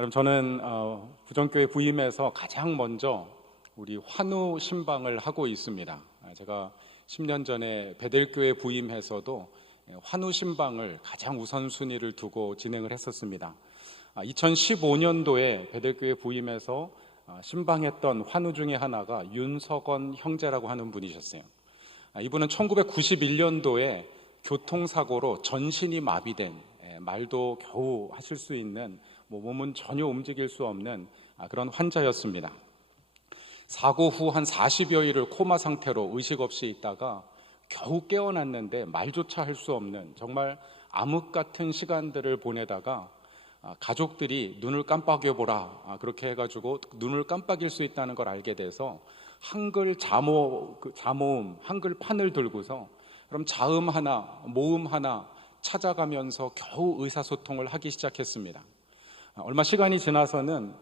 여러분, 저는 부정교회 부임해서 가장 먼저 우리 환우 신방을 하고 있습니다. 제가 10년 전에 베델교회 부임해서도 환우 신방을 가장 우선순위를 두고 진행을 했었습니다. 2015년도에 베델교회 부임해서 신방했던 환우 중에 하나가 윤석원 형제라고 하는 분이셨어요. 이분은 1991년도에 교통사고로 전신이 마비된, 말도 겨우 하실 수 있는, 몸은 전혀 움직일 수 없는 그런 환자였습니다. 사고 후 한 40여일을 코마 상태로 의식 없이 있다가 겨우 깨어났는데 말조차 할 수 없는 정말 암흑 같은 시간들을 보내다가 가족들이 눈을 깜빡여보라, 그렇게 해가지고 눈을 깜빡일 수 있다는 걸 알게 돼서 한글 자모음, 한글판을 들고서 그럼 자음 하나, 모음 하나 찾아가면서 겨우 의사소통을 하기 시작했습니다. 얼마 시간이 지나서는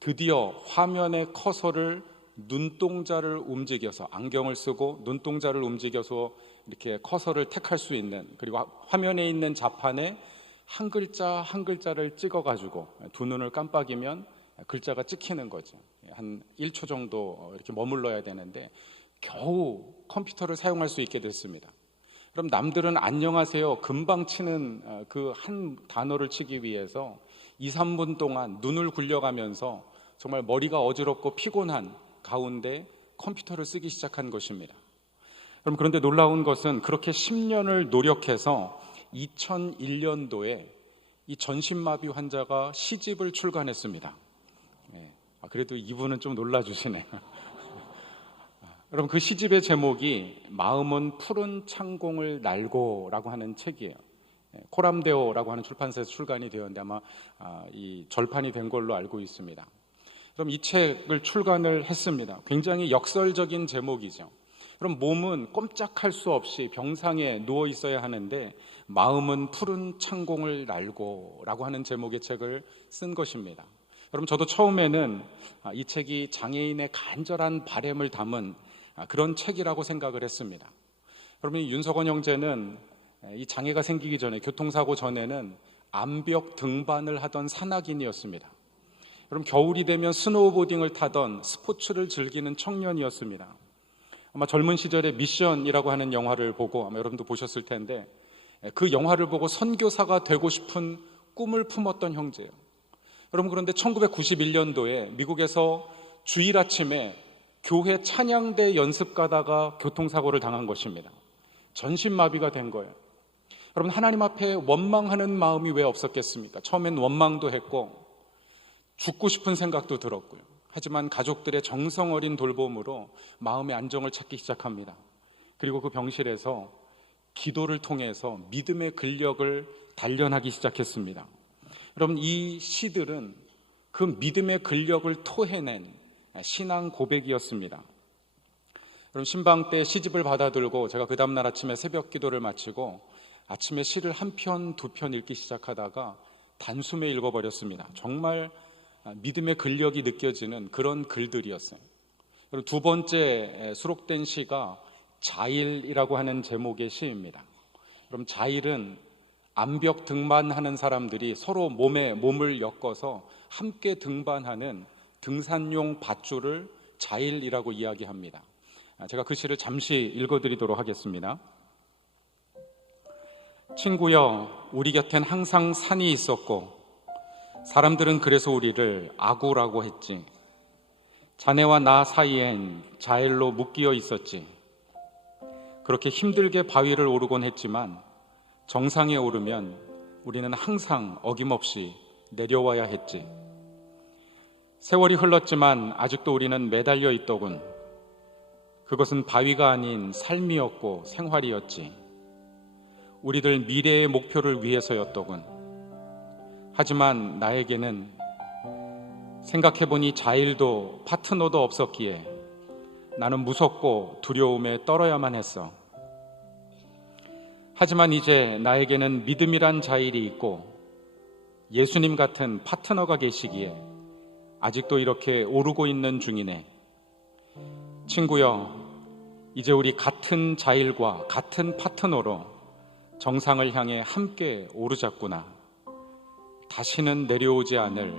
드디어 화면의 커서를 눈동자를 움직여서, 안경을 쓰고 눈동자를 움직여서 이렇게 커서를 택할 수 있는, 그리고 화면에 있는 자판에 한 글자 한 글자를 찍어가지고 두 눈을 깜빡이면 글자가 찍히는 거죠. 한 1초 정도 이렇게 머물러야 되는데 겨우 컴퓨터를 사용할 수 있게 됐습니다. 그럼 남들은 안녕하세요 금방 치는 그 한 단어를 치기 위해서 2, 3분 동안 눈을 굴려가면서 정말 머리가 어지럽고 피곤한 가운데 컴퓨터를 쓰기 시작한 것입니다. 그런데 놀라운 것은 그렇게 10년을 노력해서 2001년도에 이 전신마비 환자가 시집을 출간했습니다. 그래도 이분은 좀 놀라주시네요. 여러분, 그 시집의 제목이 마음은 푸른 창공을 날고라고 하는 책이에요. 코람데오라고 하는 출판사에서 출간이 되었는데 아마 이 절판이 된 걸로 알고 있습니다. 그럼 이 책을 출간을 했습니다. 굉장히 역설적인 제목이죠. 그럼 몸은 꼼짝할 수 없이 병상에 누워 있어야 하는데 마음은 푸른 창공을 날고라고 하는 제목의 책을 쓴 것입니다. 여러분, 저도 처음에는 이 책이 장애인의 간절한 바람을 담은 그런 책이라고 생각을 했습니다. 여러분, 윤석원 형제는 이 장애가 생기기 전에, 교통사고 전에는 암벽 등반을 하던 산악인이었습니다. 여러분, 겨울이 되면 스노우보딩을 타던 스포츠를 즐기는 청년이었습니다. 아마 젊은 시절에 미션이라고 하는 영화를 보고, 아마 여러분도 보셨을 텐데, 그 영화를 보고 선교사가 되고 싶은 꿈을 품었던 형제예요. 여러분, 그런데 1991년도에 미국에서 주일 아침에 교회 찬양대 연습 가다가 교통사고를 당한 것입니다. 전신마비가 된 거예요. 여러분, 하나님 앞에 원망하는 마음이 왜 없었겠습니까? 처음엔 원망도 했고 죽고 싶은 생각도 들었고요. 하지만 가족들의 정성 어린 돌봄으로 마음의 안정을 찾기 시작합니다. 그리고 그 병실에서 기도를 통해서 믿음의 근력을 단련하기 시작했습니다. 여러분, 이 시들은 그 믿음의 근력을 토해낸 신앙 고백이었습니다. 여러분, 신방 때 시집을 받아들고 제가 그 다음날 아침에 새벽 기도를 마치고 아침에 시를 한 편, 두 편 읽기 시작하다가 단숨에 읽어버렸습니다. 정말 믿음의 근력이 느껴지는 그런 글들이었어요. 그리고 두 번째 수록된 시가 자일이라고 하는 제목의 시입니다. 그럼 자일은 암벽 등반하는 사람들이 서로 몸에 몸을 엮어서 함께 등반하는 등산용 밧줄을 자일이라고 이야기합니다. 제가 그 시를 잠시 읽어드리도록 하겠습니다. 친구여, 우리 곁엔 항상 산이 있었고 사람들은 그래서 우리를 아구라고 했지. 자네와 나 사이엔 자일로 묶여 있었지. 그렇게 힘들게 바위를 오르곤 했지만 정상에 오르면 우리는 항상 어김없이 내려와야 했지. 세월이 흘렀지만 아직도 우리는 매달려 있더군. 그것은 바위가 아닌 삶이었고 생활이었지. 우리들 미래의 목표를 위해서였더군. 하지만 나에게는 생각해보니 자일도 파트너도 없었기에 나는 무섭고 두려움에 떨어야만 했어. 하지만 이제 나에게는 믿음이란 자일이 있고 예수님 같은 파트너가 계시기에 아직도 이렇게 오르고 있는 중이네. 친구여, 이제 우리 같은 자일과 같은 파트너로 정상을 향해 함께 오르자꾸나. 다시는 내려오지 않을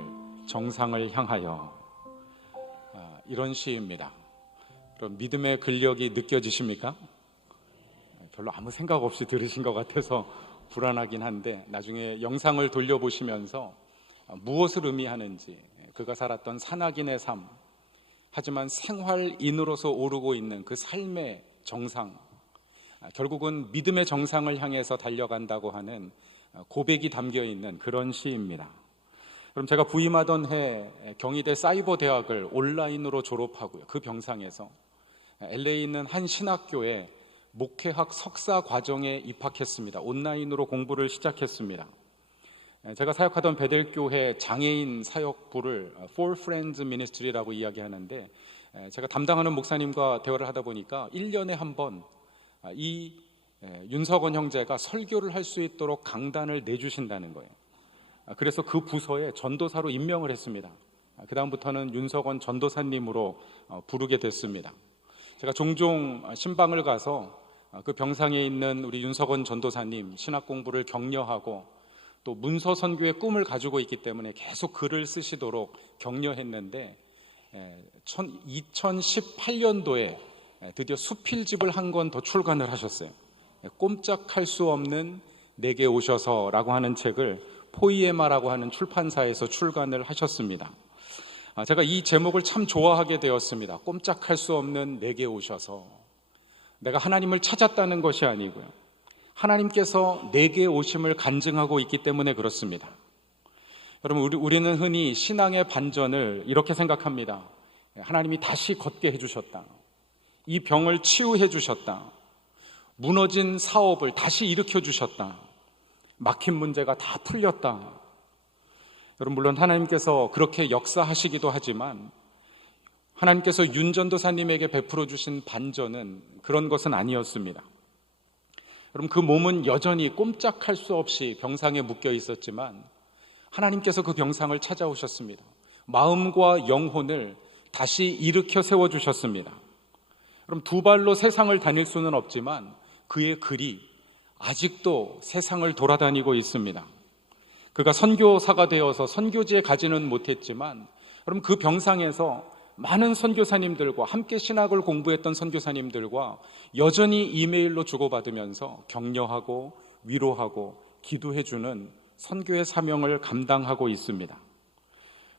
정상을 향하여. 이런 시입니다. 그럼 믿음의 근력이 느껴지십니까? 별로 아무 생각 없이 들으신 것 같아서 불안하긴 한데, 나중에 영상을 돌려보시면서 무엇을 의미하는지, 그가 살았던 산악인의 삶, 하지만 생활인으로서 오르고 있는 그 삶의 정상, 결국은 믿음의 정상을 향해서 달려간다고 하는 고백이 담겨 있는 그런 시입니다. 그럼 제가 부임하던 해 경희대 사이버대학을 온라인으로 졸업하고요, 그 병상에서 LA에 있는 한 신학교에 목회학 석사 과정에 입학했습니다. 온라인으로 공부를 시작했습니다. 제가 사역하던 베델교회 장애인 사역부를 For Friends Ministry라고 이야기하는데, 제가 담당하는 목사님과 대화를 하다 보니까 1년에 한 번 이 윤석원 형제가 설교를 할 수 있도록 강단을 내주신다는 거예요. 그래서 그 부서에 전도사로 임명을 했습니다. 그 다음부터는 윤석원 전도사님으로 부르게 됐습니다. 제가 종종 신방을 가서 그 병상에 있는 우리 윤석원 전도사님 신학 공부를 격려하고, 또 문서 선교의 꿈을 가지고 있기 때문에 계속 글을 쓰시도록 격려했는데, 2018년도에 드디어 수필집을 한 권 더 출간을 하셨어요. 꼼짝할 수 없는 내게 오셔서라고 하는 책을 포이에마라고 하는 출판사에서 출간을 하셨습니다. 제가 이 제목을 참 좋아하게 되었습니다. 꼼짝할 수 없는 내게 오셔서. 내가 하나님을 찾았다는 것이 아니고요, 하나님께서 내게 오심을 간증하고 있기 때문에 그렇습니다. 여러분, 우리는 흔히 신앙의 반전을 이렇게 생각합니다. 하나님이 다시 걷게 해주셨다, 이 병을 치유해 주셨다, 무너진 사업을 다시 일으켜 주셨다, 막힌 문제가 다 풀렸다. 여러분, 물론 하나님께서 그렇게 역사하시기도 하지만 하나님께서 윤 전도사님에게 베풀어 주신 반전은 그런 것은 아니었습니다. 여러분, 그 몸은 여전히 꼼짝할 수 없이 병상에 묶여 있었지만 하나님께서 그 병상을 찾아오셨습니다. 마음과 영혼을 다시 일으켜 세워주셨습니다. 그럼 두 발로 세상을 다닐 수는 없지만 그의 글이 아직도 세상을 돌아다니고 있습니다. 그가 선교사가 되어서 선교지에 가지는 못했지만, 그럼 그 병상에서 많은 선교사님들과 함께 신학을 공부했던 선교사님들과 여전히 이메일로 주고받으면서 격려하고 위로하고 기도해주는 선교의 사명을 감당하고 있습니다.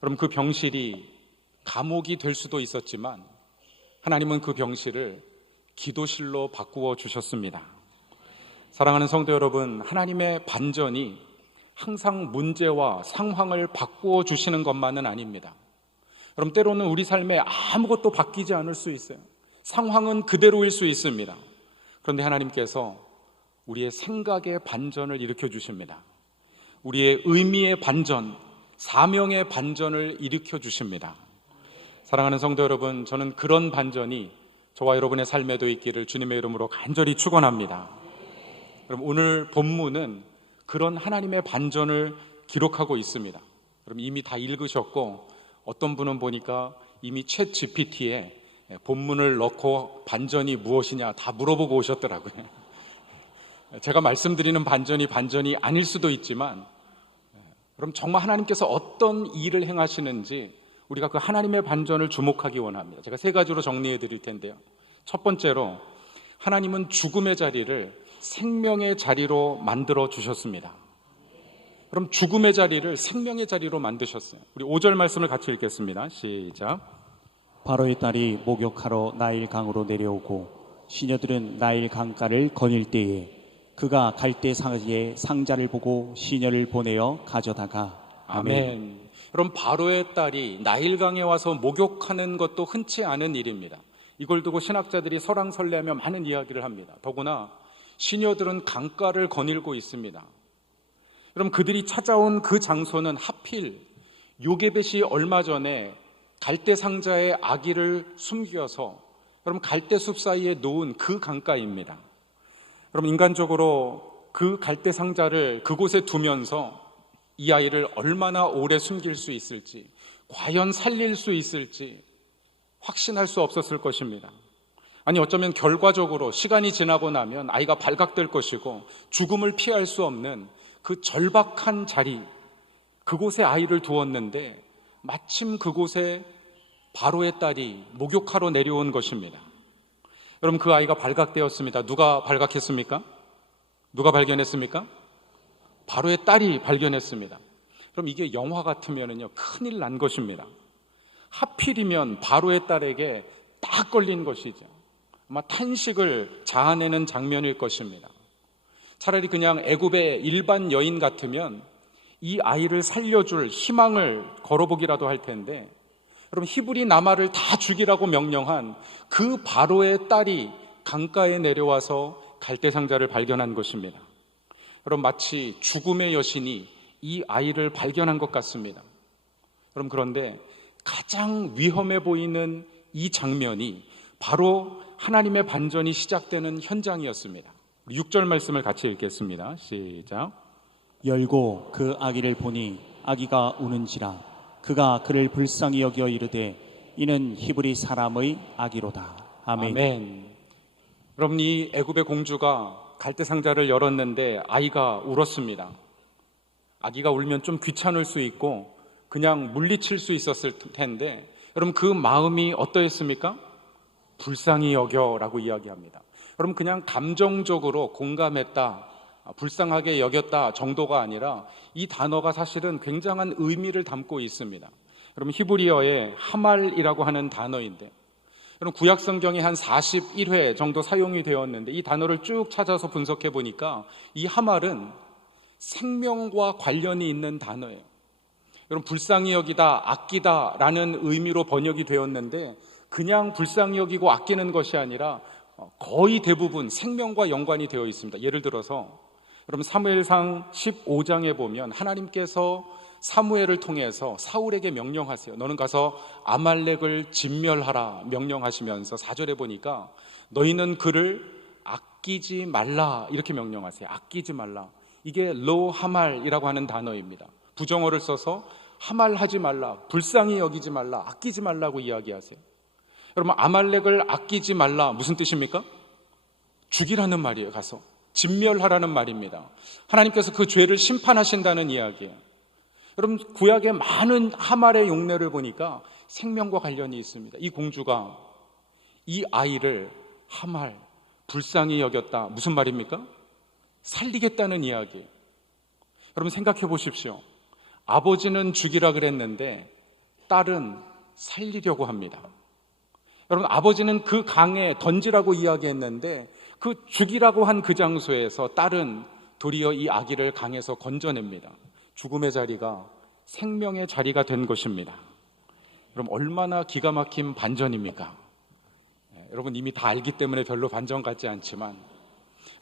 그럼 그 병실이 감옥이 될 수도 있었지만 하나님은 그 병실을 기도실로 바꾸어 주셨습니다. 사랑하는 성도 여러분, 하나님의 반전이 항상 문제와 상황을 바꾸어 주시는 것만은 아닙니다. 그럼 때로는 우리 삶에 아무것도 바뀌지 않을 수 있어요. 상황은 그대로일 수 있습니다. 그런데 하나님께서 우리의 생각의 반전을 일으켜 주십니다. 우리의 의미의 반전, 사명의 반전을 일으켜 주십니다. 사랑하는 성도 여러분, 저는 그런 반전이 저와 여러분의 삶에도 있기를 주님의 이름으로 간절히 축원합니다. 그럼 오늘 본문은 그런 하나님의 반전을 기록하고 있습니다. 그럼 이미 다 읽으셨고, 어떤 분은 보니까 이미 챗 GPT에 본문을 넣고 반전이 무엇이냐 다 물어보고 오셨더라고요. 제가 말씀드리는 반전이 아닐 수도 있지만, 그럼 정말 하나님께서 어떤 일을 행하시는지 우리가 그 하나님의 반전을 주목하기 원합니다. 제가 세 가지로 정리해 드릴 텐데요. 첫 번째로, 하나님은 죽음의 자리를 생명의 자리로 만들어 주셨습니다. 그럼 죽음의 자리를 생명의 자리로 만드셨어요. 우리 5절 말씀을 같이 읽겠습니다. 시작. 바로의 딸이 목욕하러 나일 강으로 내려오고 시녀들은 나일 강가를 거닐 때에 그가 갈대상에 상자를 보고 시녀를 보내어 가져다가. 아멘. 그럼 바로의 딸이 나일강에 와서 목욕하는 것도 흔치 않은 일입니다. 이걸 두고 신학자들이 설왕설래하며 많은 이야기를 합니다. 더구나 시녀들은 강가를 거닐고 있습니다. 그럼 그들이 찾아온 그 장소는 하필 요게벳이 얼마 전에 갈대상자에 아기를 숨겨서 그럼 갈대숲 사이에 놓은 그 강가입니다. 그럼 인간적으로 그 갈대상자를 그곳에 두면서 이 아이를 얼마나 오래 숨길 수 있을지, 과연 살릴 수 있을지 확신할 수 없었을 것입니다. 아니, 어쩌면 결과적으로 시간이 지나고 나면 아이가 발각될 것이고 죽음을 피할 수 없는 그 절박한 자리, 그곳에 아이를 두었는데 마침 그곳에 바로의 딸이 목욕하러 내려온 것입니다. 여러분, 그 아이가 발각되었습니다. 누가 발각했습니까? 누가 발견했습니까? 바로의 딸이 발견했습니다. 그럼 이게 영화 같으면요 큰일 난 것입니다. 하필이면 바로의 딸에게 딱 걸린 것이죠. 아마 탄식을 자아내는 장면일 것입니다. 차라리 그냥 애굽의 일반 여인 같으면 이 아이를 살려줄 희망을 걸어보기라도 할 텐데, 여러분, 히브리 나마를 다 죽이라고 명령한 그 바로의 딸이 강가에 내려와서 갈대상자를 발견한 것입니다. 여러분, 마치 죽음의 여신이 이 아이를 발견한 것 같습니다. 여러분, 그런데 가장 위험해 보이는 이 장면이 바로 하나님의 반전이 시작되는 현장이었습니다. 6절 말씀을 같이 읽겠습니다. 시작. 열고 그 아기를 보니 아기가 우는지라 그가 그를 불쌍히 여겨 이르되 이는 히브리 사람의 아기로다. 아멘. 아멘. 여러분, 이 애굽의 공주가 갈대상자를 열었는데 아이가 울었습니다. 아기가 울면 좀 귀찮을 수 있고 그냥 물리칠 수 있었을 텐데, 여러분, 그 마음이 어떠했습니까? 불쌍히 여겨라고 이야기합니다. 여러분, 그냥 감정적으로 공감했다, 불쌍하게 여겼다 정도가 아니라 이 단어가 사실은 굉장한 의미를 담고 있습니다. 여러분, 히브리어에 하말이라고 하는 단어인데, 여러분, 구약 성경에 한 41회 정도 사용이 되었는데 이 단어를 쭉 찾아서 분석해 보니까 이 하말은 생명과 관련이 있는 단어예요. 여러분, 불쌍히 여기다, 아끼다 라는 의미로 번역이 되었는데 그냥 불쌍히 여기고 아끼는 것이 아니라 거의 대부분 생명과 연관이 되어 있습니다. 예를 들어서 여러분, 사무엘상 15장에 보면 하나님께서 사무엘을 통해서 사울에게 명령하세요. 너는 가서 아말렉을 진멸하라 명령하시면서 4절에 보니까 너희는 그를 아끼지 말라 이렇게 명령하세요. 아끼지 말라. 이게 로 하말이라고 하는 단어입니다. 부정어를 써서 하말하지 말라, 불쌍히 여기지 말라, 아끼지 말라고 이야기하세요. 여러분, 아말렉을 아끼지 말라 무슨 뜻입니까? 죽이라는 말이에요. 가서 진멸하라는 말입니다. 하나님께서 그 죄를 심판하신다는 이야기예요. 여러분, 구약의 많은 하말의 용례를 보니까 생명과 관련이 있습니다. 이 공주가 이 아이를 하말, 불쌍히 여겼다. 무슨 말입니까? 살리겠다는 이야기예요. 여러분, 생각해 보십시오. 아버지는 죽이라 그랬는데 딸은 살리려고 합니다. 여러분, 아버지는 그 강에 던지라고 이야기했는데 그 죽이라고 한 그 장소에서 딸은 도리어 이 아기를 강에서 건져냅니다. 죽음의 자리가 생명의 자리가 된 것입니다. 여러분, 얼마나 기가 막힌 반전입니까? 여러분, 이미 다 알기 때문에 별로 반전 같지 않지만,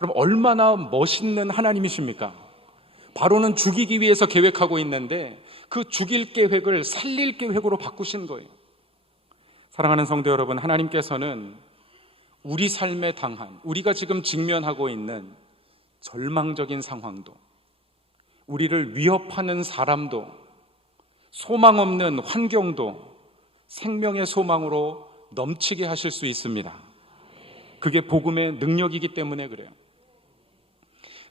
여러분, 얼마나 멋있는 하나님이십니까? 바로는 죽이기 위해서 계획하고 있는데 그 죽일 계획을 살릴 계획으로 바꾸신 거예요. 사랑하는 성도 여러분, 하나님께서는 우리 삶에 당한, 우리가 지금 직면하고 있는 절망적인 상황도, 우리를 위협하는 사람도, 소망 없는 환경도 생명의 소망으로 넘치게 하실 수 있습니다. 그게 복음의 능력이기 때문에 그래요.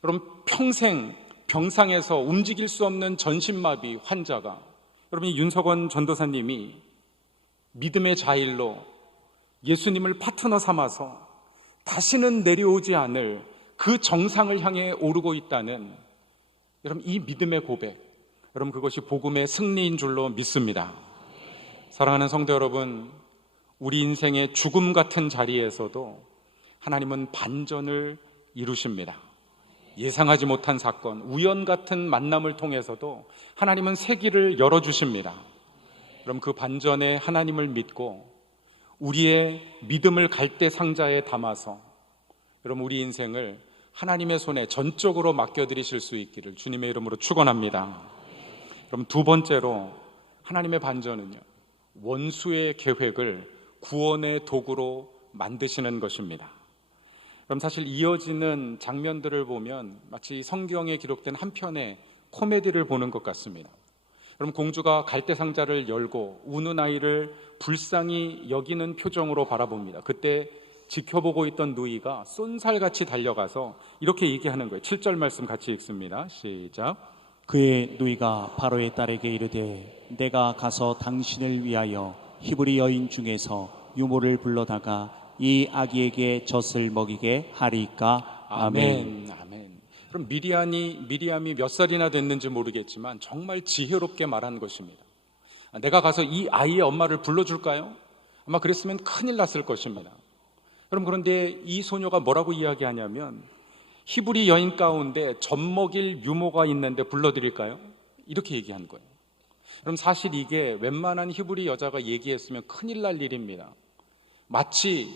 여러분, 평생 병상에서 움직일 수 없는 전신마비 환자가, 여러분, 윤석원 전도사님이 믿음의 자일로 예수님을 파트너 삼아서 다시는 내려오지 않을 그 정상을 향해 오르고 있다는, 여러분, 이 믿음의 고백, 여러분, 그것이 복음의 승리인 줄로 믿습니다. 사랑하는 성도 여러분, 우리 인생의 죽음 같은 자리에서도 하나님은 반전을 이루십니다. 예상하지 못한 사건, 우연 같은 만남을 통해서도 하나님은 새 길을 열어주십니다. 그럼 그 반전에 하나님을 믿고 우리의 믿음을 갈대 상자에 담아서 여러분, 우리 인생을 하나님의 손에 전적으로 맡겨드리실 수 있기를 주님의 이름으로 축원합니다. 그럼 두 번째로 하나님의 반전은요, 원수의 계획을 구원의 도구로 만드시는 것입니다. 그럼 사실 이어지는 장면들을 보면 마치 성경에 기록된 한 편의 코미디를 보는 것 같습니다. 그럼 공주가 갈대상자를 열고 우는 아이를 불쌍히 여기는 표정으로 바라봅니다. 그때 지켜보고 있던 누이가 쏜살같이 달려가서 이렇게 얘기하는 거예요. 7절 말씀 같이 읽습니다. 시작. 그의 누이가 바로의 딸에게 이르되 내가 가서 당신을 위하여 히브리 여인 중에서 유모를 불러다가 이 아기에게 젖을 먹이게 하리이까. 아멘. 아멘. 그럼 미리암이 몇 살이나 됐는지 모르겠지만 정말 지혜롭게 말한 것입니다. 내가 가서 이 아이의 엄마를 불러줄까요? 아마 그랬으면 큰일 났을 것입니다. 그런데 이 소녀가 뭐라고 이야기하냐면 히브리 여인 가운데 젖 먹일 유모가 있는데 불러드릴까요? 이렇게 얘기한 거예요. 그럼 사실 이게 웬만한 히브리 여자가 얘기했으면 큰일 날 일입니다. 마치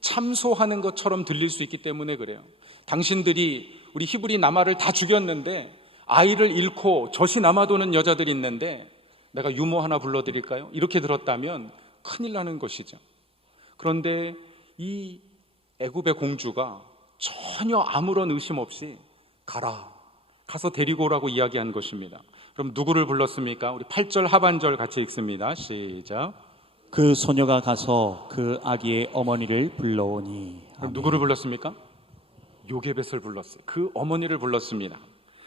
참소하는 것처럼 들릴 수 있기 때문에 그래요. 당신들이 우리 히브리 남아를 다 죽였는데 아이를 잃고 젖이 남아도는 여자들이 있는데 내가 유모 하나 불러드릴까요? 이렇게 들었다면 큰일 나는 것이죠. 그런데 이 애굽의 공주가 전혀 아무런 의심 없이 가서 데리고 오라고 이야기한 것입니다. 그럼 누구를 불렀습니까? 우리 8절 하반절 같이 읽습니다. 시작. 그 소녀가 가서 그 아기의 어머니를 불러오니. 그럼 누구를 불렀습니까? 요게벳을 불렀어요. 그 어머니를 불렀습니다.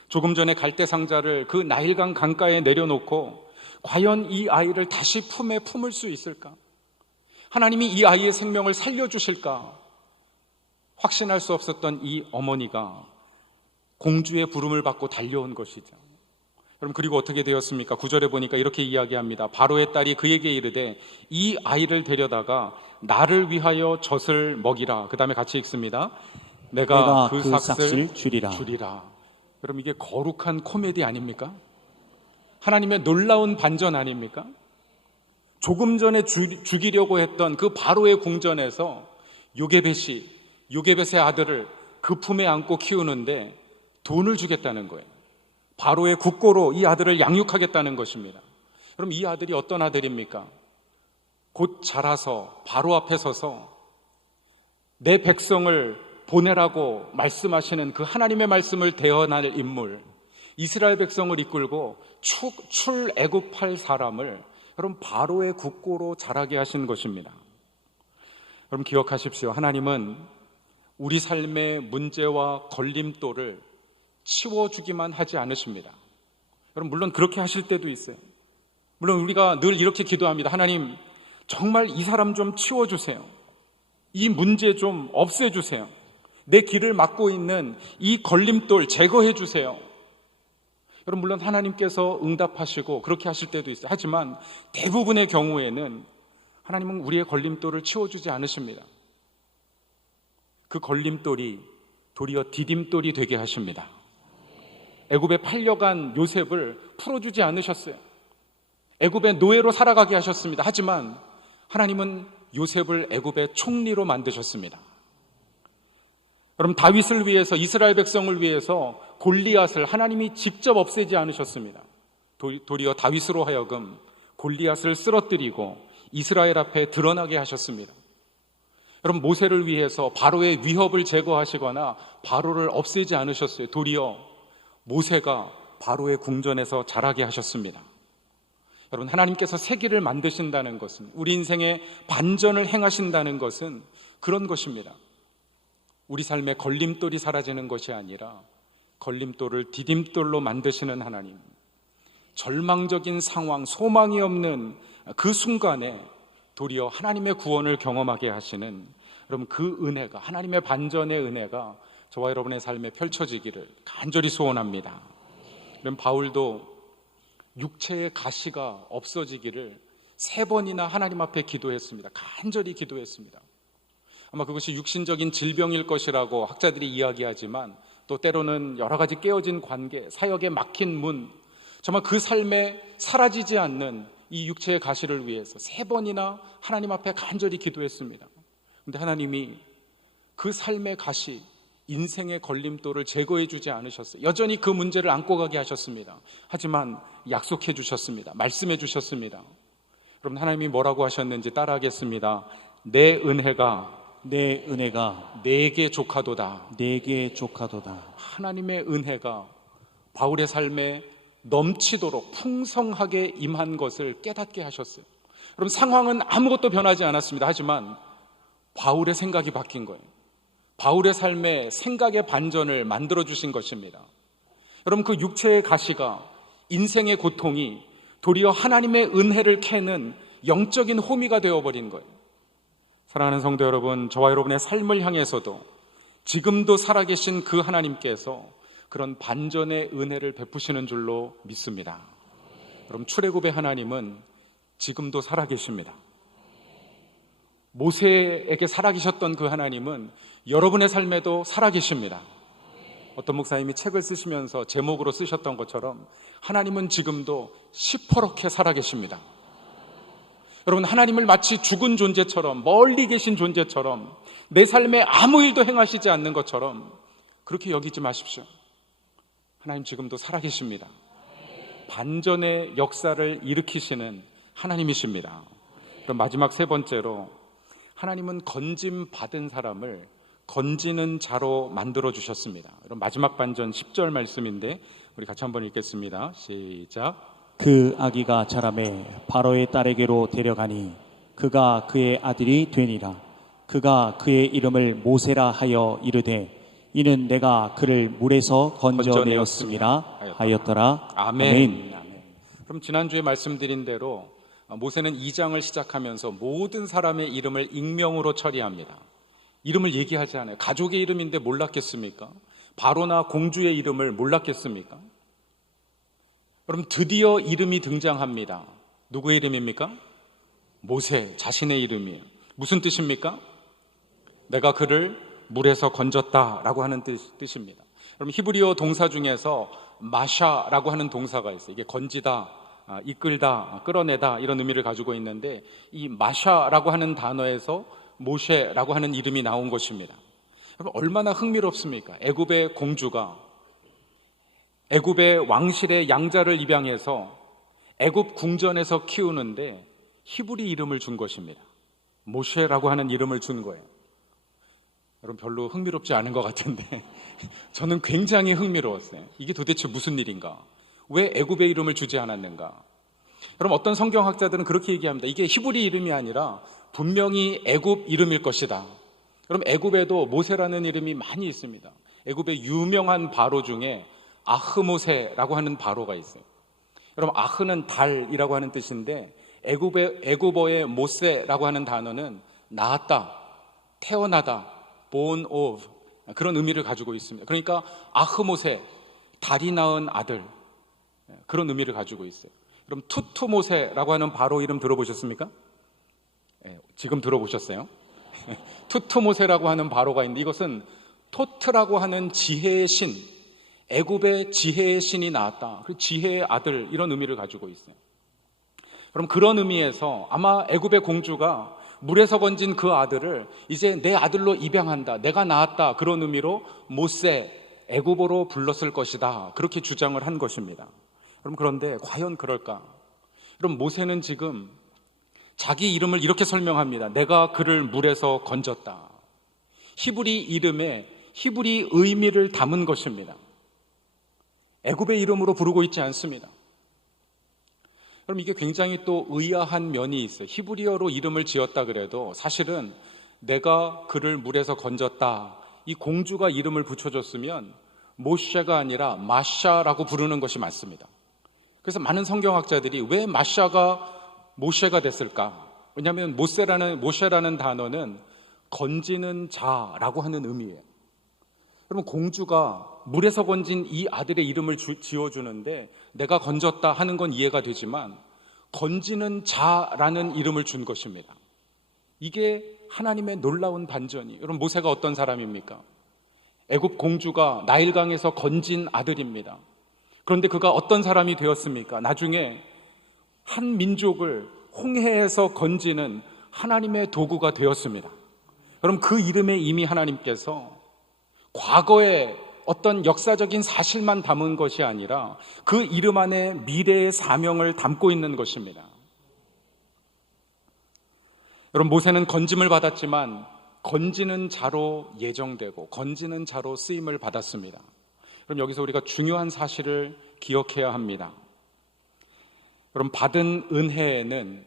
조금 전에 갈대 상자를 그 나일강 강가에 내려놓고 과연 이 아이를 다시 품에 품을 수 있을까? 하나님이 이 아이의 생명을 살려주실까? 확신할 수 없었던 이 어머니가 공주의 부름을 받고 달려온 것이죠. 그럼 그리고 어떻게 되었습니까? 9절에 보니까 이렇게 이야기합니다. 바로의 딸이 그에게 이르되 이 아이를 데려다가 나를 위하여 젖을 먹이라. 그 다음에 같이 읽습니다. 내가 그 삭을 주리라. 그럼 이게 거룩한 코미디 아닙니까? 하나님의 놀라운 반전 아닙니까? 조금 전에 죽이려고 했던 그 바로의 궁전에서 요게벳의 아들을 그 품에 안고 키우는데 돈을 주겠다는 거예요. 바로의 국고로 이 아들을 양육하겠다는 것입니다. 그럼 이 아들이 어떤 아들입니까? 곧 자라서 바로 앞에 서서 내 백성을 보내라고 말씀하시는 그 하나님의 말씀을 대언할 인물, 이스라엘 백성을 이끌고 출애굽할 사람을 여러분 바로의 국고로 자라게 하신 것입니다. 여러분 기억하십시오. 하나님은 우리 삶의 문제와 걸림돌을 치워주기만 하지 않으십니다. 여러분 물론 그렇게 하실 때도 있어요. 물론 우리가 늘 이렇게 기도합니다. 하나님 정말 이 사람 좀 치워주세요. 이 문제 좀 없애주세요. 내 길을 막고 있는 이 걸림돌 제거해 주세요. 여러분 물론 하나님께서 응답하시고 그렇게 하실 때도 있어요. 하지만 대부분의 경우에는 하나님은 우리의 걸림돌을 치워주지 않으십니다. 그 걸림돌이 도리어 디딤돌이 되게 하십니다. 애굽에 팔려간 요셉을 풀어주지 않으셨어요. 애굽의 노예로 살아가게 하셨습니다. 하지만 하나님은 요셉을 애굽의 총리로 만드셨습니다. 여러분 다윗을 위해서, 이스라엘 백성을 위해서 골리앗을 하나님이 직접 없애지 않으셨습니다. 도리어 다윗으로 하여금 골리앗을 쓰러뜨리고 이스라엘 앞에 드러나게 하셨습니다. 여러분 모세를 위해서 바로의 위협을 제거하시거나 바로를 없애지 않으셨어요. 도리어 모세가 바로의 궁전에서 자라게 하셨습니다. 여러분 하나님께서 세기를 만드신다는 것은, 우리 인생에 반전을 행하신다는 것은 그런 것입니다. 우리 삶의 걸림돌이 사라지는 것이 아니라 걸림돌을 디딤돌로 만드시는 하나님, 절망적인 상황, 소망이 없는 그 순간에 도리어 하나님의 구원을 경험하게 하시는 여러분 그 은혜가, 하나님의 반전의 은혜가 저와 여러분의 삶에 펼쳐지기를 간절히 소원합니다. 그럼 바울도 육체의 가시가 없어지기를 3번이나 하나님 앞에 기도했습니다. 간절히 기도했습니다. 아마 그것이 육신적인 질병일 것이라고 학자들이 이야기하지만 또 때로는 여러 가지 깨어진 관계, 사역에 막힌 문, 정말 그 삶에 사라지지 않는 이 육체의 가시를 위해서 3번이나 하나님 앞에 간절히 기도했습니다. 그런데 하나님이 그 삶의 가시, 인생의 걸림돌을 제거해 주지 않으셨어요. 여전히 그 문제를 안고 가게 하셨습니다. 하지만 약속해 주셨습니다. 말씀해 주셨습니다. 여러분 하나님이 뭐라고 하셨는지 따라하겠습니다. 내 은혜가 내게 족하도다. 하나님의 은혜가 바울의 삶에 넘치도록 풍성하게 임한 것을 깨닫게 하셨어요. 여러분 상황은 아무것도 변하지 않았습니다. 하지만 바울의 생각이 바뀐 거예요. 바울의 삶에 생각의 반전을 만들어 주신 것입니다. 여러분, 그 육체의 가시가, 인생의 고통이 도리어 하나님의 은혜를 캐는 영적인 호미가 되어버린 거예요. 사랑하는 성도 여러분, 저와 여러분의 삶을 향해서도 지금도 살아계신 그 하나님께서 그런 반전의 은혜를 베푸시는 줄로 믿습니다. 여러분, 출애굽의 하나님은 지금도 살아계십니다. 모세에게 살아계셨던 그 하나님은 여러분의 삶에도 살아계십니다. 어떤 목사님이 책을 쓰시면서 제목으로 쓰셨던 것처럼 하나님은 지금도 시퍼렇게 살아계십니다. 여러분, 하나님을 마치 죽은 존재처럼, 멀리 계신 존재처럼, 내 삶에 아무 일도 행하시지 않는 것처럼 그렇게 여기지 마십시오. 하나님 지금도 살아계십니다. 반전의 역사를 일으키시는 하나님이십니다. 그럼 마지막 세 번째로, 하나님은 건짐 받은 사람을 건지는 자로 만들어 주셨습니다. 그럼 마지막 반전 10절 말씀인데 우리 같이 한번 읽겠습니다. 시작. 그 아기가 자라매 바로의 딸에게로 데려가니 그가 그의 아들이 되니라. 그가 그의 이름을 모세라 하여 이르되 이는 내가 그를 물에서 건져내었음이라 하였더라. 아멘. 아멘. 그럼 지난주에 말씀드린 대로 모세는 2장을 시작하면서 모든 사람의 이름을 익명으로 처리합니다. 이름을 얘기하지 않아요. 가족의 이름인데 몰랐겠습니까? 바로나 공주의 이름을 몰랐겠습니까? 그럼 드디어 이름이 등장합니다. 누구의 이름입니까? 모세 자신의 이름이에요. 무슨 뜻입니까? 내가 그를 물에서 건졌다라고 하는 뜻입니다. 그럼 히브리어 동사 중에서 마샤라고 하는 동사가 있어요. 이게 건지다, 이끌다, 끌어내다 이런 의미를 가지고 있는데, 이 마샤라고 하는 단어에서 모셰라고 하는 이름이 나온 것입니다. 얼마나 흥미롭습니까? 애굽의 공주가 애굽의 왕실의 양자를 입양해서 애굽 궁전에서 키우는데 히브리 이름을 준 것입니다. 모셰라고 하는 이름을 준 거예요. 여러분, 별로 흥미롭지 않은 것 같은데 저는 굉장히 흥미로웠어요. 이게 도대체 무슨 일인가? 왜 애굽의 이름을 주지 않았는가? 여러분, 어떤 성경학자들은 그렇게 얘기합니다. 이게 히브리 이름이 아니라 분명히 애굽 이름일 것이다. 그럼 애굽에도 모세라는 이름이 많이 있습니다. 애굽의 유명한 바로 중에 아흐모세라고 하는 바로가 있어요. 여러분, 아흐는 달이라고 하는 뜻인데 애굽어의 모세라고 하는 단어는 낳았다, 태어나다, born of 그런 의미를 가지고 있습니다. 그러니까 아흐모세, 달이 낳은 아들, 그런 의미를 가지고 있어요. 그럼 투투모세라고 하는 바로 이름 들어보셨습니까? 지금 들어보셨어요? 투투모세라고 하는 바로가 있는데 이것은 토트라고 하는 지혜의 신, 애굽의 지혜의 신이 나왔다. 그 지혜의 아들, 이런 의미를 가지고 있어요. 그럼 그런 의미에서 아마 애굽의 공주가 물에서 건진 그 아들을 이제 내 아들로 입양한다, 내가 낳았다, 그런 의미로 모세, 애굽어로 불렀을 것이다, 그렇게 주장을 한 것입니다. 그런데 과연 그럴까? 그럼 모세는 지금 자기 이름을 이렇게 설명합니다. 내가 그를 물에서 건졌다. 히브리 이름에 히브리 의미를 담은 것입니다. 애굽의 이름으로 부르고 있지 않습니다. 그럼 이게 굉장히 또 의아한 면이 있어요. 히브리어로 이름을 지었다 그래도 사실은 내가 그를 물에서 건졌다, 이 공주가 이름을 붙여줬으면 모셰가 아니라 마샤라고 부르는 것이 맞습니다. 그래서 많은 성경학자들이 왜 마샤가 모셰가 됐을까? 왜냐하면 모셰라는 단어는 건지는 자라고 하는 의미예요. 그러면 공주가 물에서 건진 이 아들의 이름을 지어주는데 내가 건졌다 하는 건 이해가 되지만 건지는 자라는 이름을 준 것입니다. 이게 하나님의 놀라운 반전이. 여러분, 모세가 어떤 사람입니까? 애굽 공주가 나일강에서 건진 아들입니다. 그런데 그가 어떤 사람이 되었습니까? 나중에 한 민족을 홍해에서 건지는 하나님의 도구가 되었습니다. 그럼 그 이름에 이미 하나님께서 과거의 어떤 역사적인 사실만 담은 것이 아니라 그 이름 안에 미래의 사명을 담고 있는 것입니다. 여러분, 모세는 건짐을 받았지만 건지는 자로 예정되고 건지는 자로 쓰임을 받았습니다. 그럼 여기서 우리가 중요한 사실을 기억해야 합니다. 여러분, 받은 은혜에는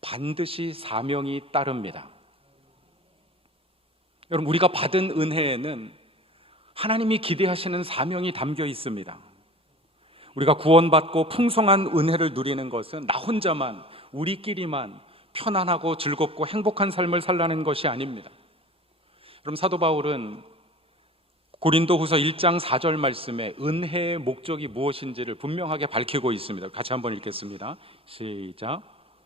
반드시 사명이 따릅니다. 여러분, 우리가 받은 은혜에는 하나님이 기대하시는 사명이 담겨 있습니다. 우리가 구원받고 풍성한 은혜를 누리는 것은 나 혼자만, 우리끼리만 편안하고 즐겁고 행복한 삶을 살라는 것이 아닙니다. 그럼 사도 바울은 고린도후서 1장 4절 말씀에 은혜의 목적이 무엇인지를 분명하게 밝히고 있습니다. 같이 한번 읽겠습니다. 시작.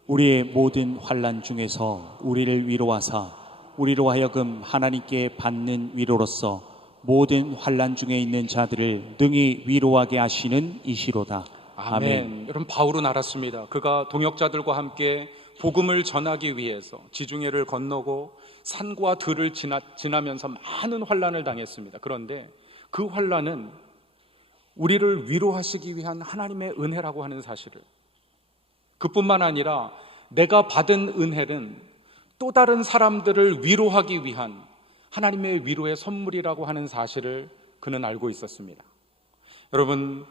우리의 모든 환난 중에서 우리를 위로하사 우리로 하여금 하나님께 받는 위로로서 모든 환난 중에 있는 자들을 능히 위로하게 하시는 이시로다. 아멘. 여러분, 바울은 알았습니다. 그가 동역자들과 함께 복음을 전하기 위해서 지중해를 건너고 산과 들을 지나면서 많은 환난을 당했습니다. 그런데 그 환난은 우리를 위로하시기 위한 하나님의 은혜라고 하는 사실을, 그뿐만 아니라 내가 받은 은혜는 또 다른 사람들을 위로하기 위한 하나님의 위로의 선물이라고 하는 사실을 그는 알고 있었습니다. 여러분,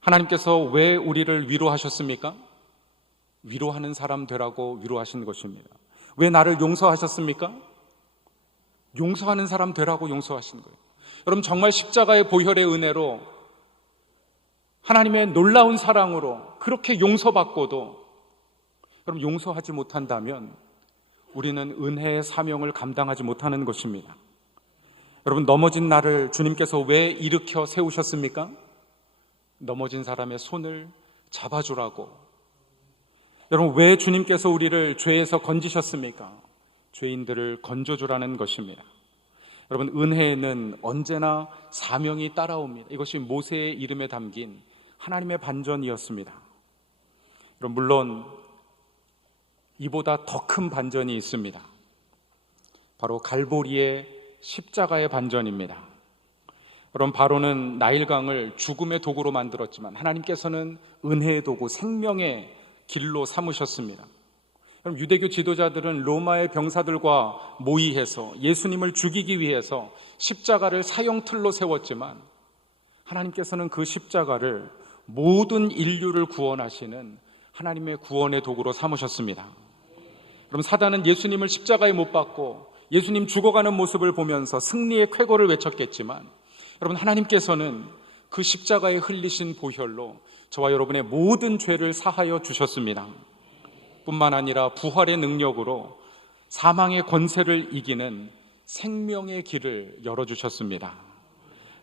하나님께서 왜 우리를 위로하셨습니까? 위로하는 사람 되라고 위로하신 것입니다. 왜 나를 용서하셨습니까? 용서하는 사람 되라고 용서하신 거예요. 여러분, 정말 십자가의 보혈의 은혜로 하나님의 놀라운 사랑으로 그렇게 용서받고도 여러분, 용서하지 못한다면 우리는 은혜의 사명을 감당하지 못하는 것입니다. 여러분, 넘어진 나를 주님께서 왜 일으켜 세우셨습니까? 넘어진 사람의 손을 잡아주라고. 여러분, 왜 주님께서 우리를 죄에서 건지셨습니까? 죄인들을 건져주라는 것입니다. 여러분, 은혜에는 언제나 사명이 따라옵니다. 이것이 모세의 이름에 담긴 하나님의 반전이었습니다. 여러분, 물론 이보다 더 큰 반전이 있습니다. 바로 갈보리의 십자가의 반전입니다. 여러분, 바로는 나일강을 죽음의 도구로 만들었지만 하나님께서는 은혜의 도구, 생명의 길로 삼으셨습니다. 그럼 유대교 지도자들은 로마의 병사들과 모의해서 예수님을 죽이기 위해서 십자가를 사형틀로 세웠지만 하나님께서는 그 십자가를 모든 인류를 구원하시는 하나님의 구원의 도구로 삼으셨습니다. 그럼 사단은 예수님을 십자가에 못 박고 예수님 죽어가는 모습을 보면서 승리의 쾌거를 외쳤겠지만 여러분, 하나님께서는 그 십자가에 흘리신 보혈로 저와 여러분의 모든 죄를 사하여 주셨습니다. 뿐만 아니라 부활의 능력으로 사망의 권세를 이기는 생명의 길을 열어주셨습니다.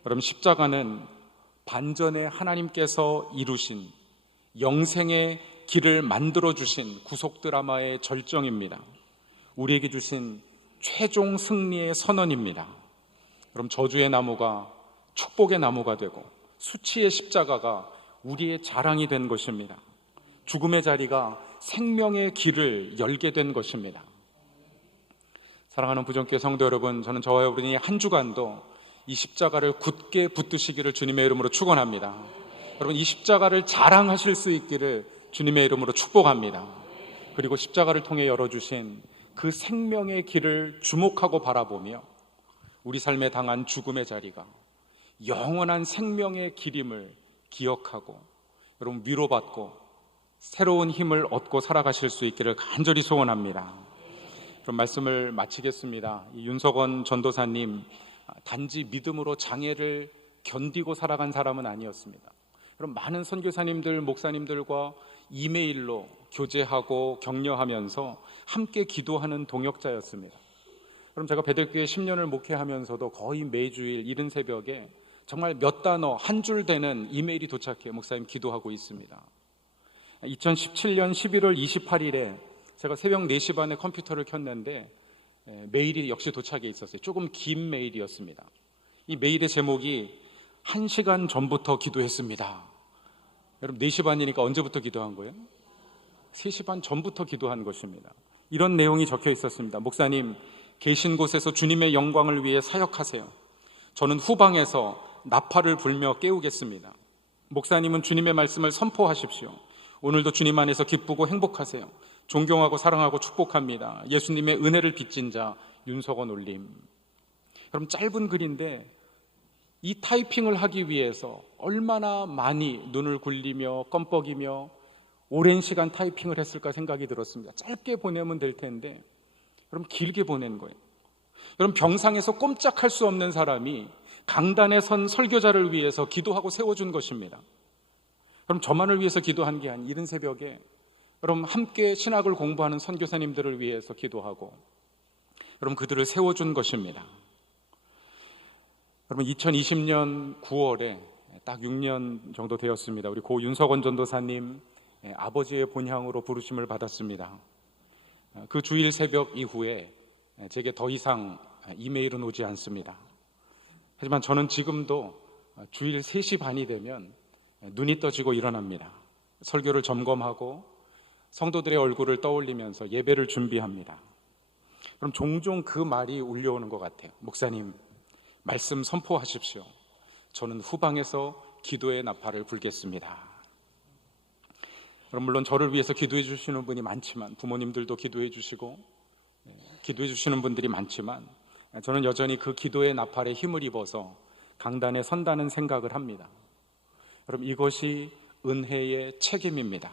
여러분, 십자가는 반전에 하나님께서 이루신 영생의 길을 만들어주신 구속 드라마의 절정입니다. 우리에게 주신 최종 승리의 선언입니다. 그럼 저주의 나무가 축복의 나무가 되고 수치의 십자가가 우리의 자랑이 된 것입니다. 죽음의 자리가 생명의 길을 열게 된 것입니다. 사랑하는 부정교회 성도 여러분, 저는 저와 여러분이 한 주간도 이 십자가를 굳게 붙드시기를 주님의 이름으로 축원합니다. 여러분, 이 십자가를 자랑하실 수 있기를 주님의 이름으로 축복합니다. 그리고 십자가를 통해 열어주신 그 생명의 길을 주목하고 바라보며 우리 삶에 당한 죽음의 자리가 영원한 생명의 길임을 기억하고 여러분, 위로받고 새로운 힘을 얻고 살아가실 수 있기를 간절히 소원합니다. 그럼 말씀을 마치겠습니다. 윤석원 전도사님, 단지 믿음으로 장애를 견디고 살아간 사람은 아니었습니다. 그럼 많은 선교사님들, 목사님들과 이메일로 교제하고 격려하면서 함께 기도하는 동역자였습니다. 그럼 제가 베들교회 10년을 목회하면서도 거의 매주일 이른 새벽에 정말 몇 단어, 한 줄 되는 이메일이 도착해요. 목사님 기도하고 있습니다. 2017년 11월 28일에 제가 새벽 4시 반에 컴퓨터를 켰는데 메일이 역시 도착해 있었어요. 조금 긴 메일이었습니다. 이 메일의 제목이 1시간 전부터 기도했습니다. 여러분, 4시 반이니까 언제부터 기도한 거예요? 3시 반 전부터 기도한 것입니다. 이런 내용이 적혀 있었습니다. 목사님, 계신 곳에서 주님의 영광을 위해 사역하세요. 저는 후방에서 나팔을 불며 깨우겠습니다. 목사님은 주님의 말씀을 선포하십시오. 오늘도 주님 안에서 기쁘고 행복하세요. 존경하고 사랑하고 축복합니다. 예수님의 은혜를 빚진 자 윤석원 올림. 그럼 짧은 글인데 이 타이핑을 하기 위해서 얼마나 많이 눈을 굴리며 껌뻑이며 오랜 시간 타이핑을 했을까 생각이 들었습니다. 짧게 보내면 될 텐데 그럼 길게 보낸 거예요. 여러분, 병상에서 꼼짝할 수 없는 사람이 강단에 선 설교자를 위해서 기도하고 세워준 것입니다. 그럼 저만을 위해서 기도한 게 아닌 이른 새벽에 여러분 함께 신학을 공부하는 선교사님들을 위해서 기도하고 여러분 그들을 세워준 것입니다. 여러분 2020년 9월에 딱 6년 정도 되었습니다. 우리 고 윤석원 전도사님 아버지의 본향으로 부르심을 받았습니다. 그 주일 새벽 이후에 제게 더 이상 이메일은 오지 않습니다. 하지만 저는 지금도 주일 3시 반이 되면 눈이 떠지고 일어납니다. 설교를 점검하고 성도들의 얼굴을 떠올리면서 예배를 준비합니다. 그럼 종종 그 말이 울려오는 것 같아요. 목사님, 말씀 선포하십시오. 저는 후방에서 기도의 나팔을 불겠습니다. 그럼 물론 저를 위해서 기도해 주시는 분이 많지만, 부모님들도 기도해 주시고 기도해 주시는 분들이 많지만, 저는 여전히 그 기도의 나팔에 힘을 입어서 강단에 선다는 생각을 합니다. 여러분, 이것이 은혜의 책임입니다.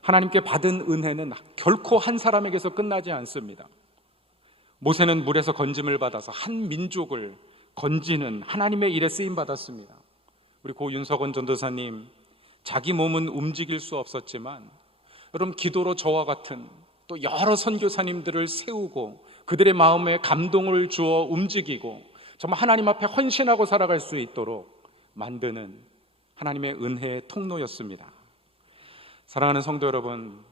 하나님께 받은 은혜는 결코 한 사람에게서 끝나지 않습니다. 모세는 물에서 건짐을 받아서 한 민족을 건지는 하나님의 일에 쓰임 받았습니다. 우리 고 윤석원 전도사님, 자기 몸은 움직일 수 없었지만 여러분 기도로 저와 같은 또 여러 선교사님들을 세우고 그들의 마음에 감동을 주어 움직이고 정말 하나님 앞에 헌신하고 살아갈 수 있도록 만드는 하나님의 은혜의 통로였습니다. 사랑하는 성도 여러분,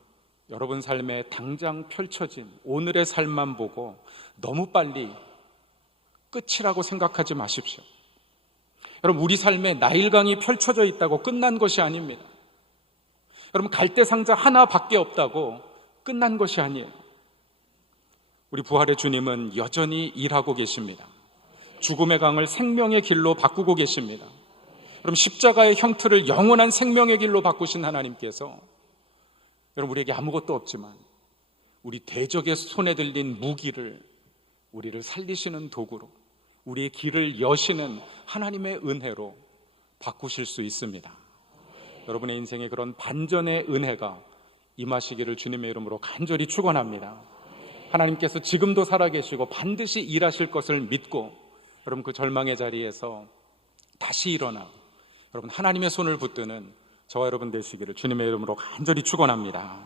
여러분 삶에 당장 펼쳐진 오늘의 삶만 보고 너무 빨리 끝이라고 생각하지 마십시오. 여러분, 우리 삶에 나일강이 펼쳐져 있다고 끝난 것이 아닙니다. 여러분, 갈대상자 하나밖에 없다고 끝난 것이 아니에요. 우리 부활의 주님은 여전히 일하고 계십니다. 죽음의 강을 생명의 길로 바꾸고 계십니다. 여러분, 십자가의 형틀을 영원한 생명의 길로 바꾸신 하나님께서 여러분 우리에게 아무것도 없지만 우리 대적의 손에 들린 무기를 우리를 살리시는 도구로 우리의 길을 여시는 하나님의 은혜로 바꾸실 수 있습니다. 여러분의 인생에 그런 반전의 은혜가 임하시기를 주님의 이름으로 간절히 축원합니다. 하나님께서 지금도 살아계시고 반드시 일하실 것을 믿고 여러분 그 절망의 자리에서 다시 일어나 여러분 하나님의 손을 붙드는 저와 여러분 되시기를 주님의 이름으로 간절히 축원합니다.